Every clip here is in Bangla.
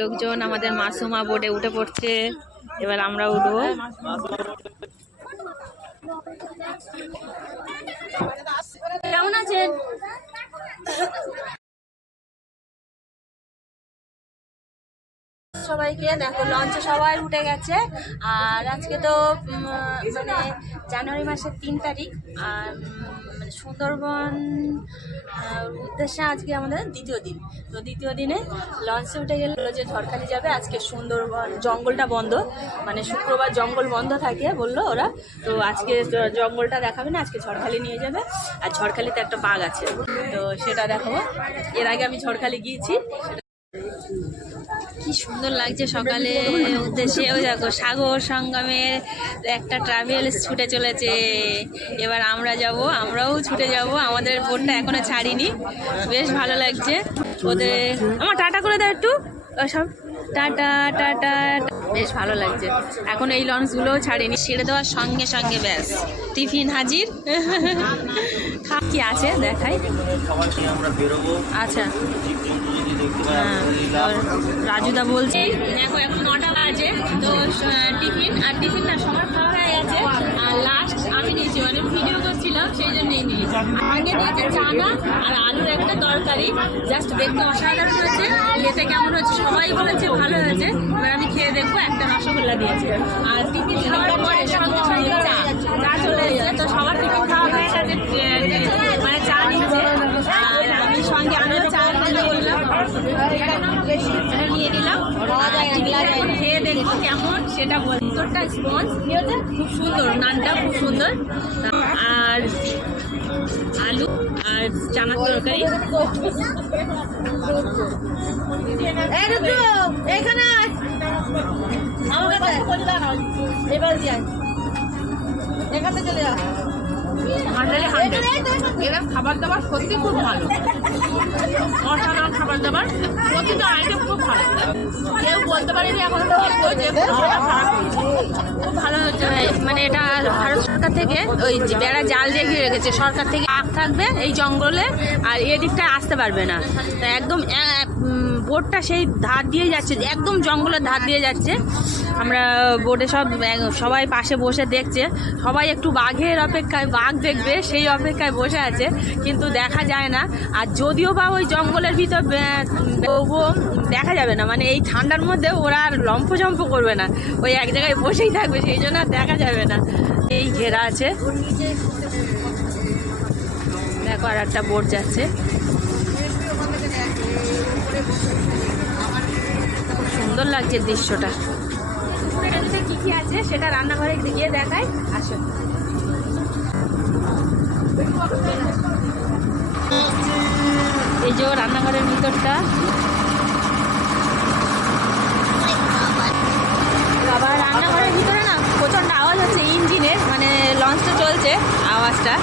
লোকজন, আমাদের মাসুমা বোটে উঠে পড়ছে, এবার আমরা উঠবো। কেমন আছেন? সবাইকে দেখো, লঞ্চে সবাই উঠে গেছে। আর আজকে তো মানে জানুয়ারি মাসের 3 তারিখ, আর মানে সুন্দরবন উদ্দেশ্যে আজকে আমাদের দ্বিতীয় দিন। তো দ্বিতীয় দিনে লঞ্চে উঠে গেল যে ঝড়খালি যাবে। আজকে সুন্দরবন জঙ্গলটা বন্ধ, মানে শুক্রবার জঙ্গল বন্ধ থাকে বললো ওরা। তো আজকে জঙ্গলটা দেখাবে না, আজকে ঝড়খালি নিয়ে যাবে। আর ঝড়খালিতে একটা বাঘ আছে, তো সেটা দেখাবো। এর আগে আমি ঝড়খালি গিয়েছি। কি সুন্দর লাগছে সকালে উদ্দেশ্যে। ওই দেখো সাগর সঙ্গমের একটা ট্রাভেলস ছুটে চলেছে। এবার আমরা যাব, আমরাও ছুটে যাব। আমাদের বোটটা এখনো ছাড়িনি, বেশ ভালো লাগছে ওদের। আমার টাটা করে দাও একটু, সব টাটা টাটা। বেশ ভালো লাগছে। এখন এই লঞ্চগুলোও ছাড়িনি, ছেড়ে দেওয়ার সঙ্গে সঙ্গে ব্যাস টিফিন হাজির। কি আছে দেখাই। আচ্ছা হ্যাঁ, রাজুদা বলছি দেখো এখন 9টা বাজে। তো টিফিন আর টিফিন না সবার খাওয়া হয়ে গেছে। আর লাস্ট আমি নিয়েছি, মানে ভিডিও করছিলাম সেই জন্যই নিয়েছি। আগে নিয়েছে চানা আর আলুর একটা তরকারি, জাস্ট দেখতে অসাধারণ হয়েছে। খেতে কেমন হচ্ছে সবাই বলেছে ভালো হয়েছে। এবার আমি খেয়ে দেখবো। একটা রসগোল্লা দিয়েছে। আর টিফিন খাওয়ার পরে সঙ্গে সঙ্গে চা চলে এসেছে। তো সবার টিফিন খাওয়া হয়ে গেছে, মানে চা নিচ্ছে। আর আমি সঙ্গে আমিও চা নিয়ে নিলাম। খেয়ে দেখবো কেমন সেটা বল। ভিতরটা স্পঞ্জ খুব সুন্দর, নানটা খুব সুন্দর। আর আলু আর চানার তরকারি। এখানে এখানে চলে যা। এরা খাবার দাবার সত্যি খুব ভালো, অসাধারণ খাবার দাবার। প্রতিটা আইটেম খুব ভালো, কেউ বলতে পারেনি এখন যে খুব ভালো হচ্ছে। মানে এটা ভারত সরকার থেকে ওই বেড়া জাল দিয়ে ঘিরে রেখেছে। সরকার থেকে আগ থাকবে এই জঙ্গলে, আর এদিকটায় আসতে পারবে না। একদম বোটটা সেই ধার দিয়ে যাচ্ছে, একদম জঙ্গলের ধার দিয়ে যাচ্ছে। আমরা বোটে সবাই পাশে বসে দেখছে। সবাই একটু বাঘের অপেক্ষায়, বাঘ দেখবে সেই অপেক্ষায় বসে আছে, কিন্তু দেখা যায় না। আর যদিও বা ওই জঙ্গলের ভিতর দেখা যাবে না, মানে এই ঠান্ডার মধ্যে ওরা আর লম্ফঝম্প করবে না, ওই এক জায়গায় বসেই থাকবে, সেই জন্য দেখা যাবে না। এই ঘেরা আছে দেখো, আর একটা বোট যাচ্ছে। খুব সুন্দর লাগছে দৃশ্যটা। কি কি আছে সেটা রান্নাঘরে গিয়ে দেখাই, আসো। এই যে রান্নাঘরের ভিতরটা, বাবা রান্নাঘরের ভিতরে না প্রচণ্ড আওয়াজ হচ্ছে ইঞ্জিনের, মানে লঞ্চটা চলছে আওয়াজটা।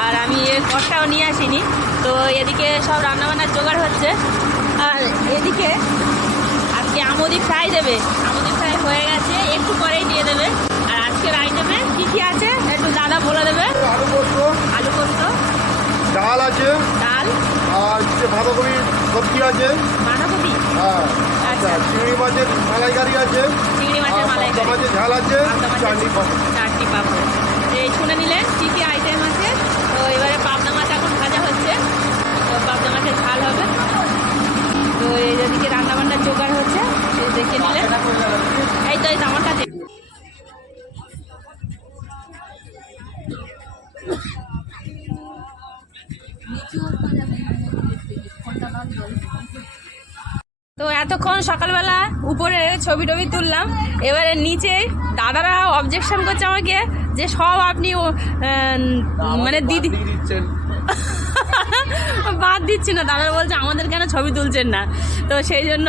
আর আমি এর ঘরটাও নিয়ে আসিনি। তো এদিকে সব রান্নাবান্নার জোগাড় হচ্ছে। আর এদিকে আজকে আমুদি ফ্রাই দেবে, আমুদি ফ্রাই হয়ে গেছে, একটু পরেই দিয়ে দেবে। আর আজকের আইটেমে কী কী আছে একটু দাদা বলে দেবে। আলু পোস্ত, ডাল আছে, ডাল আর বাঁধাকপি সবজি আছে, বাঁধাকপি, হ্যাঁ আচ্ছা, চিংড়ি মাছের মালাইকারি আছে, চিংড়ি মাছের মালাইকারি, মাছের ঝাল আছে, চাটনি পাপড়। এই শুনে নিলেন কী কী আইটেম আছে। তো এবারে পাবদা মাছ এখন ভাজা হচ্ছে, তো পাবদা মাছের ঝাল হবে। তো এই যেদিকে রান্নাবান্নার জোগাড় হচ্ছে সেই দেখে নিলেন। এই তো আমার কাছে তো এতক্ষণ সকালবেলা উপরে ছবি টবি তুললাম। এবারে নিচে দাদারা অবজেকশন করছে আমাকে যে সব আপনি মানে দিদি বাদ দিচ্ছি না। দাদারা বলছে আমাদের কেন ছবি তুলছেন না। তো সেই জন্য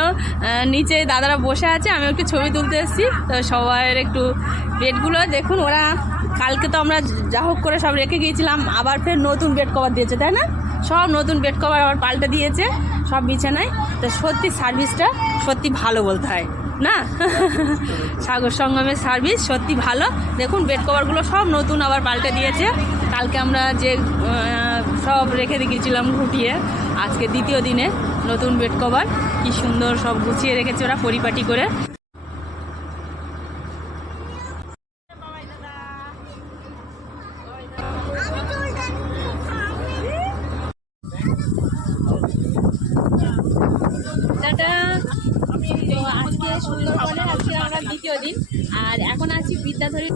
নিচে দাদারা বসে আছে, আমি একটু ছবি তুলতে এসেছি। তো সবার একটু বেডগুলো দেখুন, ওরা কালকে তো আমরা যা হোক করে সব রেখে গিয়েছিলাম, আবার ফের নতুন বেড কভার দিয়েছে, তাই না? সব নতুন বেড কভার আবার পাল্টে দিয়েছে সব বিছানায়। তো সত্যি সার্ভিসটা সত্যি ভালো বলতে হয় না। সাগর সঙ্গমের সার্ভিস সত্যি ভালো। দেখুন বেড কভারগুলো সব নতুন আবার পাল্টে দিয়েছে। কালকে আমরা যে সব রেখে গিয়েছিলাম ঘুটিয়ে, আজকে দ্বিতীয় দিনে নতুন বেড কভার কি সুন্দর সব গুছিয়ে রেখেছে ওরা পরিপাটি করে। টাটা। তো আজকে সুন্দরবনের আজকে আমরা দ্বিতীয় দিন, আর এখন আছি বিদ্যাধরী।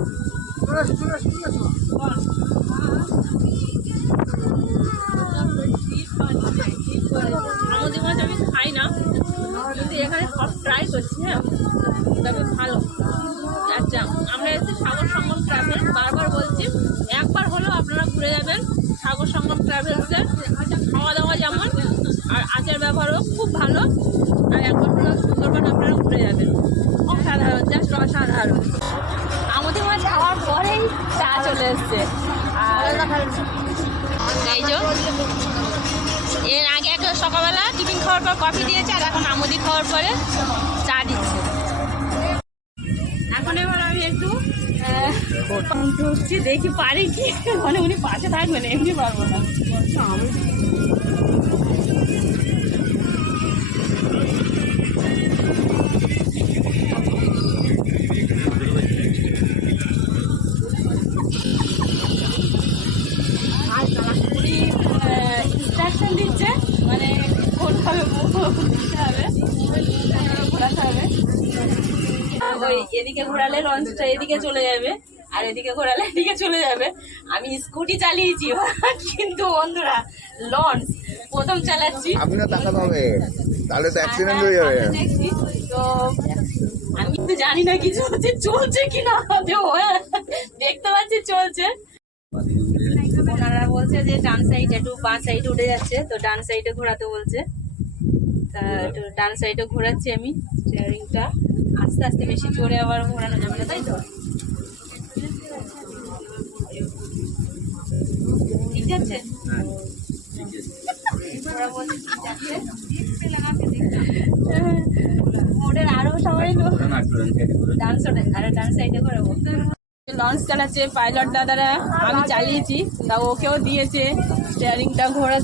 আমাদের মাছ আমি খাই না, কিন্তু এখানে সব ট্রাই করছি। হ্যাঁ, তবে ভালো। আচ্ছা, আমরা এসেছি সাগর সঙ্গম ট্রাভেলস, বারবার বলছি একবার হলেও আপনারা ঘুরে যাবেন সাগর সঙ্গম ট্রাভেলসে। খাওয়া দাওয়া যেমন, আর আচার ব্যবহারও খুব ভালো। আর একবার হলেও সুন্দরবন আপনারা ঘুরে যাবেন, অসাধারণ, জাস্ট অসাধারণ। আমাদের মাছ খাওয়ার পরেই চা চলে এসছে। আর এই যে এর আগে একটা সকালবেলা টিফিন খাওয়ার পর কফি দিয়েছে, আর এখন আমুদি খাওয়ার পরে চা দিচ্ছে। এখন এবার আমি একটু উঠছি, দেখি পারি কি, মানে উনি পাশে থাকবেন, এমনি পারবো না। ইনস্ট্রাকশন দিচ্ছে, মানে কোনভাবে ঘুরতে হবে, ঘোরাতে হবে। ওই এদিকে ঘোরালে লঞ্চটা এদিকে চলে যাবে, আর এদিকে ঘোরালে এদিকে চলে যাবে। আমি স্কুটি চালিয়েছি, কিন্তু বন্ধুরা লঞ্চ প্রথম চালাচ্ছি। আপনার তাকাতে হবে, তাহলে তো অ্যাক্সিডেন্ট হয়ে যাবে। তো আমি তো জানি না কিছু হচ্ছে, চলছে কিনা, দেখতে পাচ্ছি চলছে। ওনারা বলছে যে ডান সাইড একটু বাঁ সাইড উঠে যাচ্ছে, তো ডান সাইডে ঘোরাতে বলছে। তা একটু ডান সাইডে ঘোরাচ্ছি আমি স্টিয়ারিংটা, আস্তে আস্তে, বেশি জোরে আবার ঘোরানো যাবে না, তাই তো? ঠিক আছে, ওরা বলছে ঠিক আছে। ওদের আরো সবাই ডান সাইডে, আরে ডান সাইডে ঘোরাবো। লঞ্চ চালাচ্ছে পাইলট দাদারা, আমি চালিয়েছি, তা ওকেও দিয়েছে স্টিয়ারিংটা ঘোরা।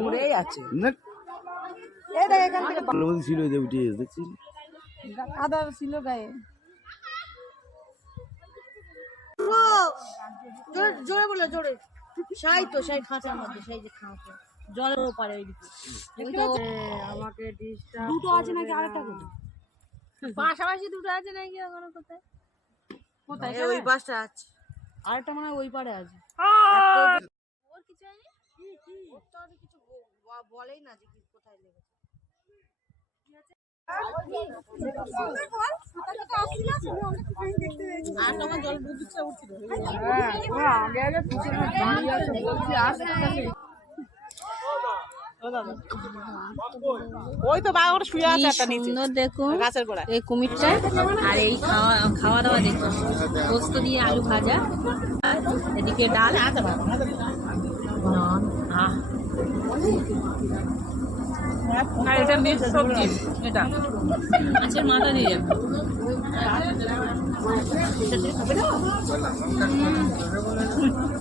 মরেই আছে ছিল যে উঠে দেখছি কাদা ছিল গায়ে। জোরে বলে জোরে, সাই তো সাই খাঁচার মধ্যে, সেই যে খাঁচা জলের ওপারে ওইদিকে। আমাকে দুটো আছে নাকি, আরেকটা কোথায়? পাশাপাশি দুটো আছে নাকি, ওখানে কোথায় কোথায়? ওই পাশটা আছে, আরেকটা মানে ওই পারে আছে। ওর কিছু হয়নি, কিছু বলেই না যে কোথায় লেগেছে। আর তোমার জল বুঝছে উঠছিল। ওই তো বাঘটা শুয়ে আছে একটা নিচে, সুন্দর দেখুন গাছের গোড়ায় এই কুমিরটা। আর এই খাওয়া দাওয়া দেখুন, পোস্ত দিয়ে আলু ভাজা, এদিকে ডাল, আর এটা মিক্স সবজি, এটা মাছের মাথা দিয়ে।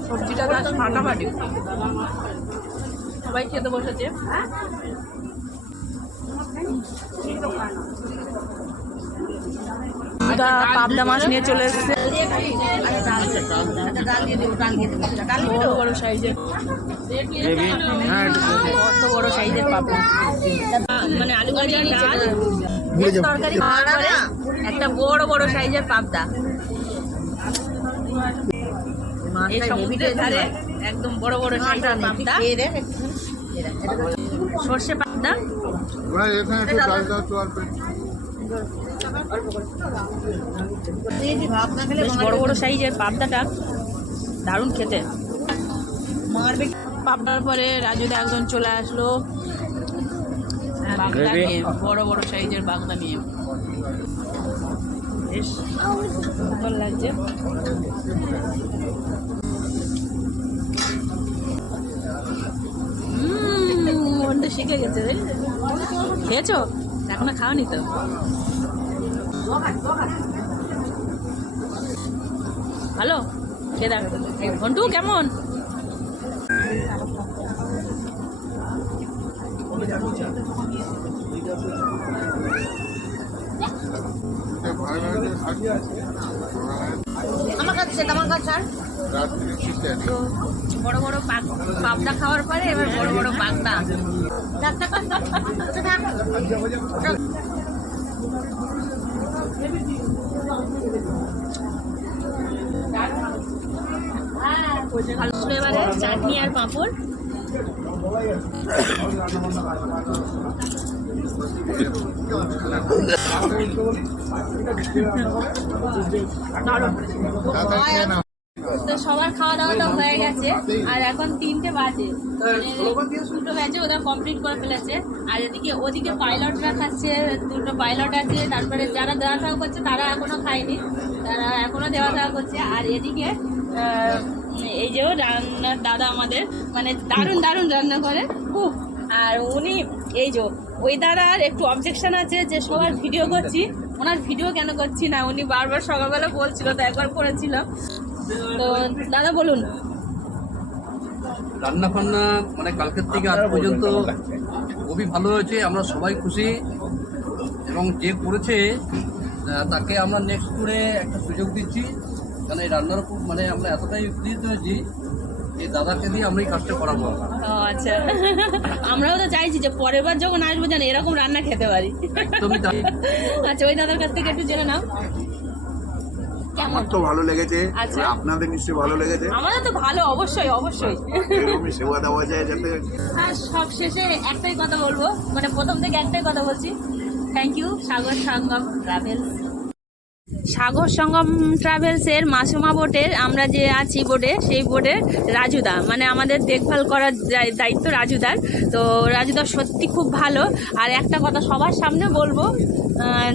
সবজিটা গাছ ফাটাফাটি, সবাই খেতে বসেছে। পাবদা মাছ নিয়ে চলে এসছে, বড় বড় সাইজের, কত বড় সাইজের পাবদা। মানে আলু ভাজা, ডাল, তরকারি খাওয়ার পরে একটা বড় বড় সাইজের পাবদা। এই সমুদ্রের ধারে একদম বড় বড় সাইজের পাবদা, সর্ষে পাবদা। বড় বড় সাইজের পাবদাটা দারুণ খেতে। মারবে। পাবনার পরে রাজুদা একজন চলে আসলো বাগদা নিয়ে, বড় বড় সাইজের বাগদা নিয়ে। বেশ সুন্দর লাগছে। বন্ধু শিখে গেছে রে। খেয়েছো? এখনো খাওনি তো? ভালো খেয়ে দেখ। ঘন্টু কেমন? আমার কাছে আমার কাছে তো বড় বড় পাবদা খাওয়ার পরে এবার বড় বড় বাগদা। এবারে চাটনি আর পাঁপড়। তো সবার খাওয়া দাওয়াটা হয়ে গেছে আর এখন 3টে বাজে, মানে 2টো ব্যাচে ওরা কমপ্লিট করে ফেলেছে। আর ওদিকে পাইলটরা খাচ্ছে, 2টো পাইলট আছে। তারপরে যারা দেওয়া থাকা করছে তারা এখনো খায়নি, তারা এখনো দেওয়া থাকা করছে। আর এদিকে এই যে রান্নার দাদা আমাদের মানে দারুণ দারুণ রান্না করে খুব। আর উনি এই যে ওই দাদার একটু অবজেকশন আছে যে সবার ভিডিও করছি, ওনার ভিডিও কেন করছি না, উনি বারবার সকালবেলা বলছিল, তো একবার করেছিলাম। তো দাদা বলুন। রান্না ফান্না মানে কালকের থেকে আজ পর্যন্ত খুবই ভালো হয়েছে, আমরা সবাই খুশি। এবং যে করেছে তাকে আমরা নেক্সট করে একটা সুযোগ দিচ্ছি, কারণ এই রান্নার উপর মানে আমরা এতটাই উত্তেজিত হয়েছি এই দাদাকে দিয়ে আমরা এই কাজটা করাবো। আচ্ছা, আমরাও তো চাইছি যে পরের বার যখন আসবো যেন এরকম রান্না খেতে পারি। আচ্ছা, ওই দাদার কাছ থেকে একটু জেনে নাও। আমার তো ভালো লেগেছে, আচ্ছা। আপনাদের নিশ্চয়ই ভালো লেগেছে। আমাদের তো ভালো, অবশ্যই অবশ্যই। এরকমই সেবা দেওয়া যায় যাতে। আর সব শেষে একটাই কথা বলবো, মানে প্রথম থেকে একটাই কথা বলছি, thank you Sagar Sangam Travels. Sagar Sangam ট্রাভেলসের মাসুমা বোটের আমরা যে আছি বোটে, সেই বোটের রাজুদা মানে আমাদের দেখভাল করার দায়িত্ব রাজুদার। তো রাজুদা সত্যি খুব ভালো। আর একটা কথা সবার সামনে বলবো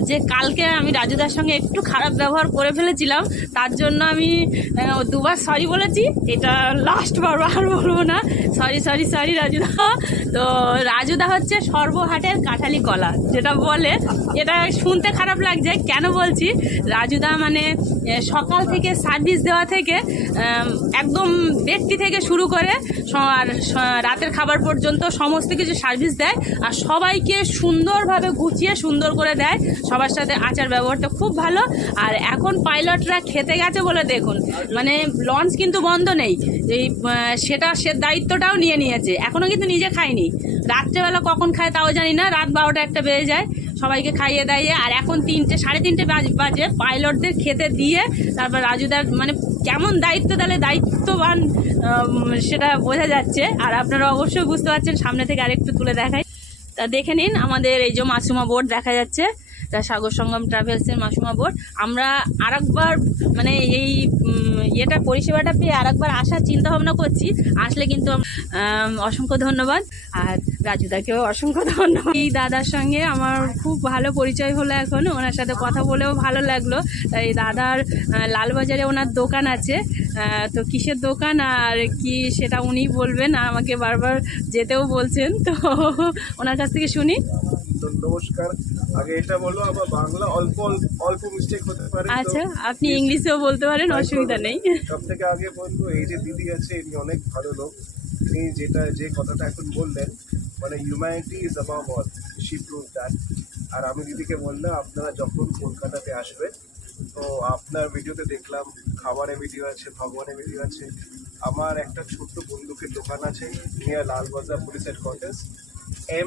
যে কালকে আমি রাজুদার সঙ্গে একটু খারাপ ব্যবহার করে ফেলেছিলাম, তার জন্য আমি 2বার সরি বলেছি। এটা লাস্ট বার আর বলবো না। সরি সরি সরি রাজুদা। তো রাজুদা হচ্ছে সর্বহাটের কাঁঠালি কলা যেটা বলে, এটা শুনতে খারাপ লাগছে। কেন বলছি, রাজুদা মানে সকাল থেকে সার্ভিস দেওয়া থেকে একদম ব্যক্তি থেকে শুরু করে আর রাতের খাবার পর্যন্ত সমস্ত কিছু সার্ভিস দেয়। আর সবাইকে সুন্দরভাবে গুছিয়ে সুন্দর করে দেয়, সবার সাথে আচার ব্যবহারটা খুব ভালো। আর এখন পাইলটরা খেতে গেছে বলে দেখুন, মানে লঞ্চ কিন্তু বন্ধ নেই, এই সে দায়িত্বটাও নিয়ে নিয়েছে। এখনও কিন্তু নিজে খায়নি, রাত্রেবেলা কখন খায় তাও জানি না, রাত 12টা 1টা বেজে যায়, সবাইকে খাইয়ে দাইয়ে। আর এখন 3টে 3:30 বাজে পাইলটদের খেতে দিয়ে তারপর রাজুদার মানে কেমন দায়িত্ব তাহলে দায়িত্ববান সেটা বোঝা যাচ্ছে। আর আপনারা অবশ্যই বুঝতে পারছেন, সামনে থেকে আরেকটু তুলে দেখাই। তা দেখে নিন, আমাদের এই যে মাসুমা বোট দেখা যাচ্ছে, তা সাগর সঙ্গম ট্রাভেলসের মাসুমা বোট। আমরা আরেকবার মানে এই ইয়েটা পরিষেবাটা পেয়ে আরেকবার আসার চিন্তা ভাবনা করছি। আসলে কিন্তু অসংখ্য ধন্যবাদ, আর রাজুদাকেও অসংখ্য ধন্যবাদ। এই দাদার সঙ্গে আমার খুব ভালো পরিচয় হলো, এখন ওনার সাথে কথা বলেও ভালো লাগলো। এই দাদার লালবাজারে ওনার দোকান আছে, তো কিসের দোকান আর কি সেটা উনি বলবেন, আর আমাকে বারবার যেতেও বলছেন, তো ওনার কাছ থেকে শুনি। নমস্কার, আগে এটা বলো, আমার বাংলা অল্প অল্প মিস্টেক হতে পারে। আচ্ছা, আপনি ইংলিশেও বলতে পারেন, অসুবিধা নেই। সব থেকে আগে বলবো, এই যে দিদি আছে ইনি অনেক ভালো লোক। ইনি যে কথাটা এখন বললেন, মানে humanity is above all, she prove that. আর আমি দিদিকে বললাম আপনারা যখন কলকাতাতে আসবেন, তো আপনার ভিডিওতে দেখলাম খাবারের ভিডিও আছে, ভগবানের ভিডিও আছে। আমার একটা ছোট্ট বন্দুকের দোকান আছে near Lalbazar police headquarters,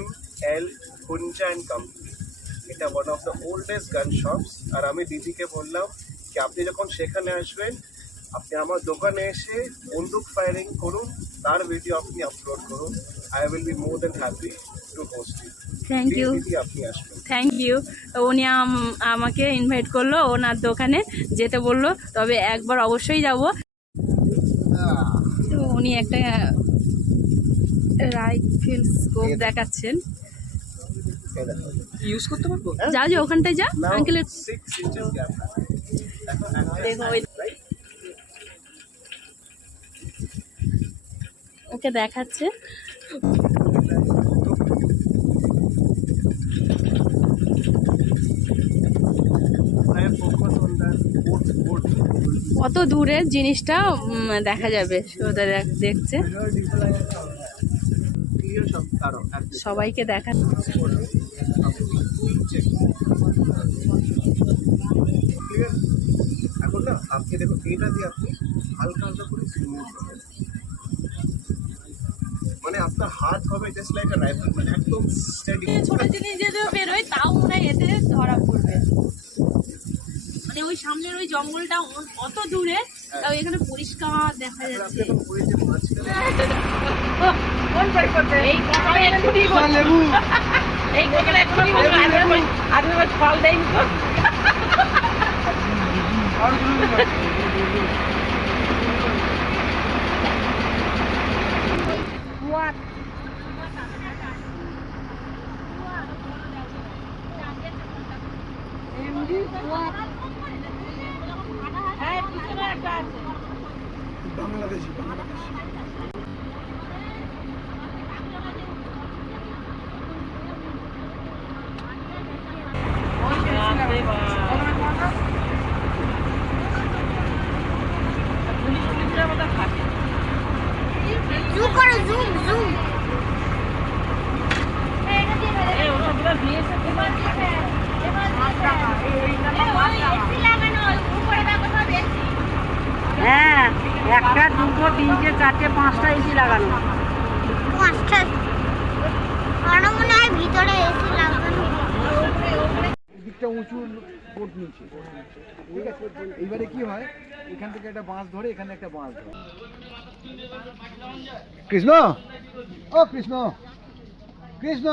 ML Hunja and Company। এটা ওয়ান অফ দ্য ওল্ডেস্ট গান শপস। আর আমি দিদিকে বললাম কি আপনি যখন সেখানে আসবেন, আপনি আমার দোকানে এসে বন্দুক ফায়ারিং করুন, তার ভিডিও আপনি আপলোড করুন। I will be more than happy to host you. Thank you, দিদি আপনি আসবেন। Thank you. উনি আমাকে ইনভাইট করলো, ওনার দোকানে যেতে বললো, তবে একবার অবশ্যই যাব। তো উনি একটা রাইফেল স্কোপ দেখাচ্ছেন। ইউজ করতে পারবো? যা যে ওখানটায় যা আঙ্কেলের 6 inches gap দেখো ওই ওকে দেখাচ্ছে। কত দূরের জিনিসটা দেখা যাবে, ওদের দেখছে, সবাইকে দেখা। এখন না আপনি দেখো এটা দিয়ে আপনি হালকা হালকা করে সুইমিং করবেন, মানে আপনার হাত হবে জাস্ট লাইক আ রাইফেল, মানে একদম স্টেডি। ছোট জিনিস যদি বেরোয় তাও মনে হয় এতে ধরা পড়বে। মানে ওই সামনের ওই জঙ্গলটা অত দূরে, তাও এখানে পরিষ্কার দেখা যাচ্ছে। ফল দেয়নি তো। বাংলাদেশি হ্যাঁ, একটা, দুটো, তিনটে, চারটে, পাঁচটা এসি লাগানো। পাঁচটা আর মনে হয় ভিতরে এসি লাগানো। দিকটা উঁচু বোট নিচে, ঠিক আছে। এইবারে কি হয়, এখান থেকে একটা বাঁশ ধরে, এখানে একটা বাঁশ ধরে। কৃষ্ণ, ও কৃষ্ণ, কৃষ্ণ,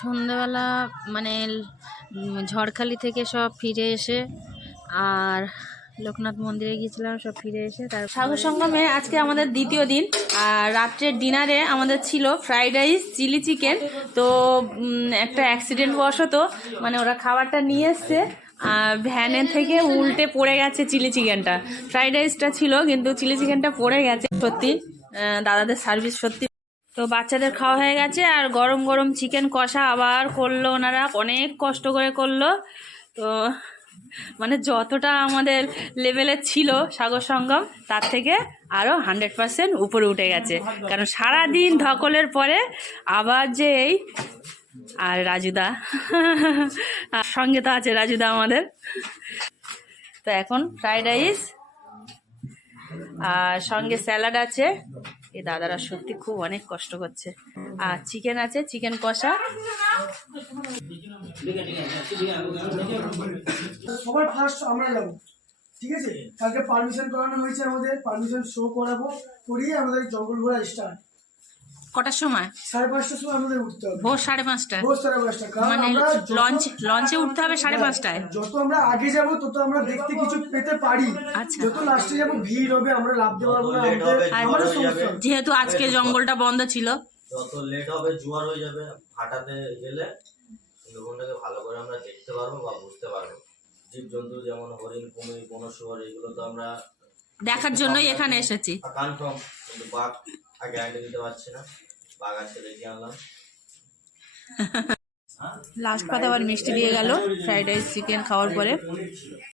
সন্ধ্যাবেলা মানে ঝড়খালি থেকে সব ফিরে এসে আর লোকনাথ মন্দিরে গিয়েছিলাম, সব ফিরে এসে তার সাগর সঙ্গমে আজকে আমাদের দ্বিতীয় দিন। আর রাত্রের ডিনারে আমাদের ছিল ফ্রাইড রাইস, চিলি চিকেন। তো একটা অ্যাক্সিডেন্ট বশত মানে ওরা খাবারটা নিয়ে এসছে, ভ্যানের থেকে উল্টে পড়ে গেছে চিলি চিকেনটা। ফ্রাইড রাইসটা ছিল কিন্তু চিলি চিকেনটা পড়ে গেছে। সত্যি দাদাদের সার্ভিস সত্যি। তো বাচ্চাদের খাওয়া হয়ে গেছে, আর গরম গরম চিকেন কষা আবার করলো ওনারা, অনেক কষ্ট করে করলো। তো মানে যতটা আমাদের লেভেলের ছিল সাগর সঙ্গম, তার থেকে আরও 100% উপরে উঠে গেছে। কারণ সারাদিন ধকলের পরে আবার যে এই, আর রাজুদা আর সঙ্গে তো আছে রাজুদা আমাদের। তো এখন ফ্রাইড রাইস আর সঙ্গে স্যালাড আছে। এই দাদারা সত্যি খুব অনেক কষ্ট করছে। আর চিকেন আছে, চিকেন কষা। সবার ফার্স্ট আমরা যাবো, ঠিক আছে। কালকে পারমিশন করানো হয়েছে, আমাদের পারমিশন শো করাবো, করিয়ে আমাদের জঙ্গল ঘোরা স্টার্ট। কটার সময়? 5:30টার সময় আমাদের উঠতে হবে, ভোর 5:30টায়। ভোর 5:30টা। মানে লঞ্চে উঠতে হবে 5:30টায়। যত আমরা আগে যাবো তত আমরা দেখতে কিছু পেতে পারি। আচ্ছা। যত লাস্টে যাবো ভিড় হবে, আমরা লাভ দেওয়া পারবো না, আমাদের সমস্যা হবে। যেহেতু আজকে জঙ্গলটা বন্ধ ছিল, যত লেট হবে জোয়ার হয়ে যাবে, ফাটাতে গেলে সুন্দরবনটাকে ভালো করে আমরা দেখতে পারবো বা বুঝতে পারবো। জীবজন্তু যেমন হরিণ, কুমির, বন শুয়োর, এগুলো তো আমরা দেখার জন্যই এখানে এসেছি। কনফার্ম, কিন্তু বাঘ আর গ্যারান্টি দিতে পারছি না। বাঘ আছে দেখে আনলাম। লাস্ট পাতে আবার মিষ্টি দিয়ে গেল ফ্রাইড রাইস চিকেন খাওয়ার পরে।